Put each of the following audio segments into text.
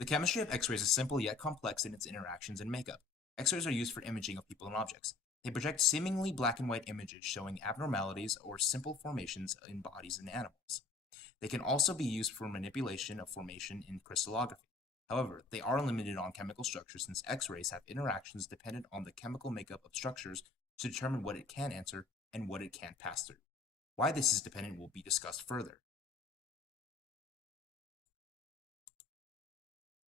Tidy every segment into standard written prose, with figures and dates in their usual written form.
The chemistry of X-rays is simple yet complex in its interactions and makeup. X-rays are used for imaging of people and objects. They project seemingly black and white images showing abnormalities or simple formations in bodies and animals. They can also be used for manipulation of formation in crystallography. However, they are limited on chemical structure since X-rays have interactions dependent on the chemical makeup of structures to determine what it can enter and what it can't pass through. Why this is dependent will be discussed further.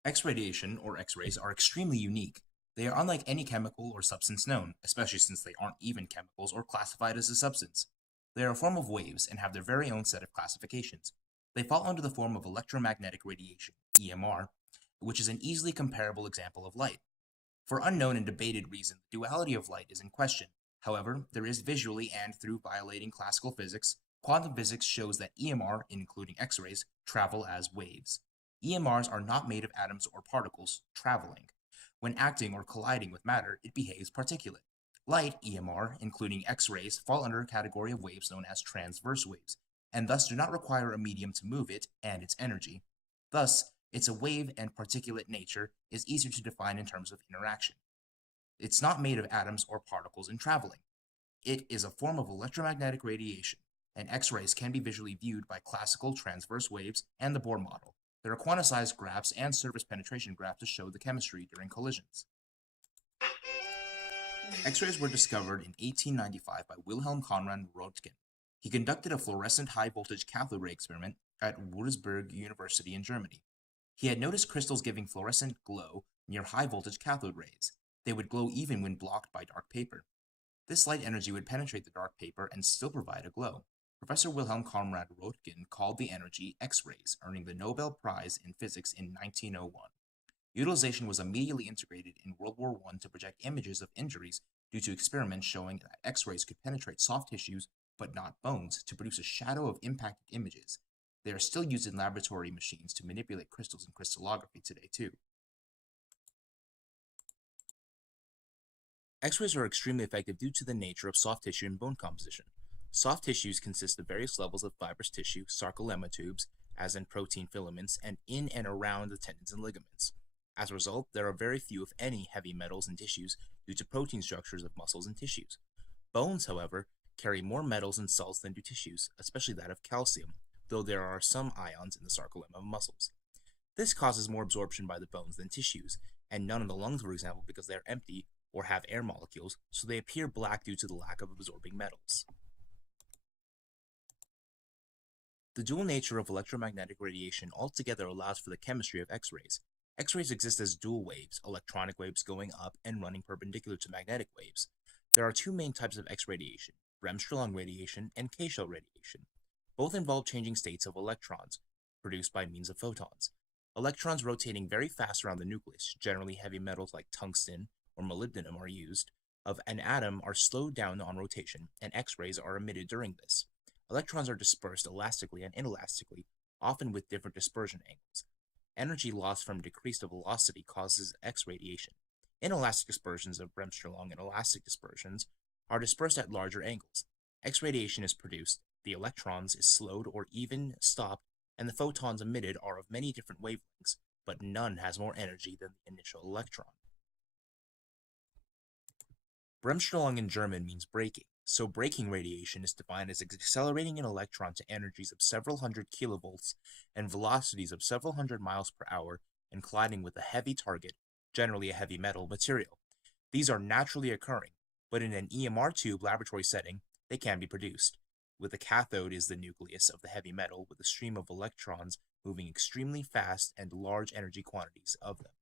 X radiation, or X-rays, are extremely unique. They are unlike any chemical or substance known, especially since they aren't even chemicals or classified as a substance. They are a form of waves and have their very own set of classifications. They fall under the form of electromagnetic radiation, EMR, which is an easily comparable example of light. For unknown and debated reason, the duality of light is in question. However, there is visually and through violating classical physics, quantum physics shows that EMR, including X-rays, travel as waves. EMRs are not made of atoms or particles traveling. When acting or colliding with matter, it behaves particulate. Light, EMR, including X-rays, fall under a category of waves known as transverse waves, and thus do not require a medium to move it and its energy. Thus, its a wave and particulate nature is easier to define in terms of interaction. It's not made of atoms or particles in traveling. It is a form of electromagnetic radiation, and X-rays can be visually viewed by classical transverse waves and the Bohr model. There are quantized graphs and surface penetration graphs to show the chemistry during collisions. X-rays were discovered in 1895 by Wilhelm Conrad Röntgen. He conducted a fluorescent high-voltage cathode ray experiment at Würzburg University in Germany. He had noticed crystals giving fluorescent glow near high-voltage cathode rays. They would glow even when blocked by dark paper. This light energy would penetrate the dark paper and still provide a glow. Professor Wilhelm Conrad Röntgen called the energy X-rays, earning the Nobel Prize in Physics in 1901. Utilization was immediately integrated in World War I to project images of injuries due to experiments showing that X-rays could penetrate soft tissues, but not bones, to produce a shadow of impacted images. They are still used in laboratory machines to manipulate crystals in crystallography today, too. X-rays are extremely effective due to the nature of soft tissue and bone composition. Soft tissues consist of various levels of fibrous tissue, sarcolemma tubes, as in protein filaments, and in and around the tendons and ligaments. As a result, there are very few, if any, heavy metals in tissues due to protein structures of muscles and tissues. Bones, however, carry more metals and salts than do tissues, especially that of calcium, though there are some ions in the sarcolemma of muscles. This causes more absorption by the bones than tissues, and none in the lungs, for example, because they are empty or have air molecules, so they appear black due to the lack of absorbing metals. The dual nature of electromagnetic radiation altogether allows for the chemistry of X-rays. X-rays exist as dual waves, electronic waves going up and running perpendicular to magnetic waves. There are two main types of X radiation, Bremsstrahlung radiation and K-shell radiation. Both involve changing states of electrons, produced by means of photons. Electrons rotating very fast around the nucleus, generally heavy metals like tungsten or molybdenum are used, of an atom are slowed down on rotation, and X-rays are emitted during this. Electrons are dispersed elastically and inelastically, often with different dispersion angles. Energy loss from decreased velocity causes X-radiation. Inelastic dispersions of Bremsstrahlung and elastic dispersions are dispersed at larger angles. X-radiation is produced, the electrons is slowed or even stopped, and the photons emitted are of many different wavelengths, but none has more energy than the initial electron. Bremsstrahlung in German means braking, so braking radiation is defined as accelerating an electron to energies of several hundred kilovolts and velocities of several hundred miles per hour and colliding with a heavy target, generally a heavy metal material. These are naturally occurring, but in an EMR tube laboratory setting, they can be produced, with the cathode is the nucleus of the heavy metal with a stream of electrons moving extremely fast and large energy quantities of them.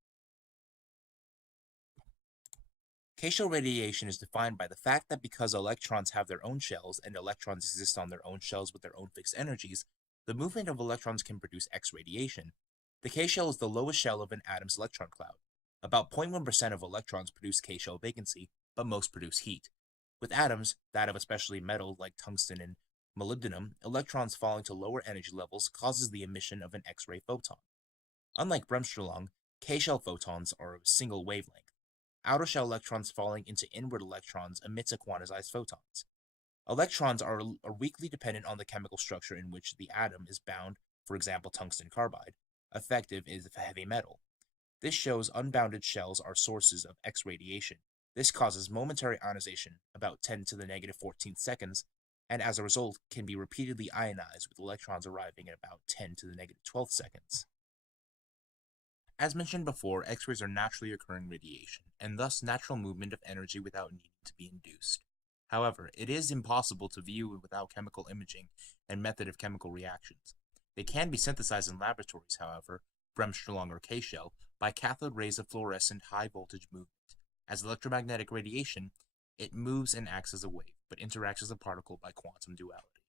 K-shell radiation is defined by the fact that because electrons have their own shells and electrons exist on their own shells with their own fixed energies, the movement of electrons can produce X-radiation. The K-shell is the lowest shell of an atom's electron cloud. About 0.1% of electrons produce K-shell vacancy, but most produce heat. With atoms, that of especially metal like tungsten and molybdenum, electrons falling to lower energy levels causes the emission of an X-ray photon. Unlike Bremsstrahlung, K-shell photons are of a single wavelength. Outer shell electrons falling into inward electrons emits a quantized photons. Electrons are weakly dependent on the chemical structure in which the atom is bound, for example tungsten carbide. Effective is a heavy metal. This shows unbounded shells are sources of X radiation. This causes momentary ionization, about 10 to the negative 14th seconds, and as a result can be repeatedly ionized with electrons arriving at about 10 to the negative 12th seconds. As mentioned before, X-rays are naturally occurring radiation, and thus natural movement of energy without needing to be induced. However, it is impossible to view without chemical imaging and method of chemical reactions. They can be synthesized in laboratories, however, Bremsstrahlung or K-shell, by cathode rays of fluorescent high-voltage movement. As electromagnetic radiation, it moves and acts as a wave, but interacts as a particle by quantum duality.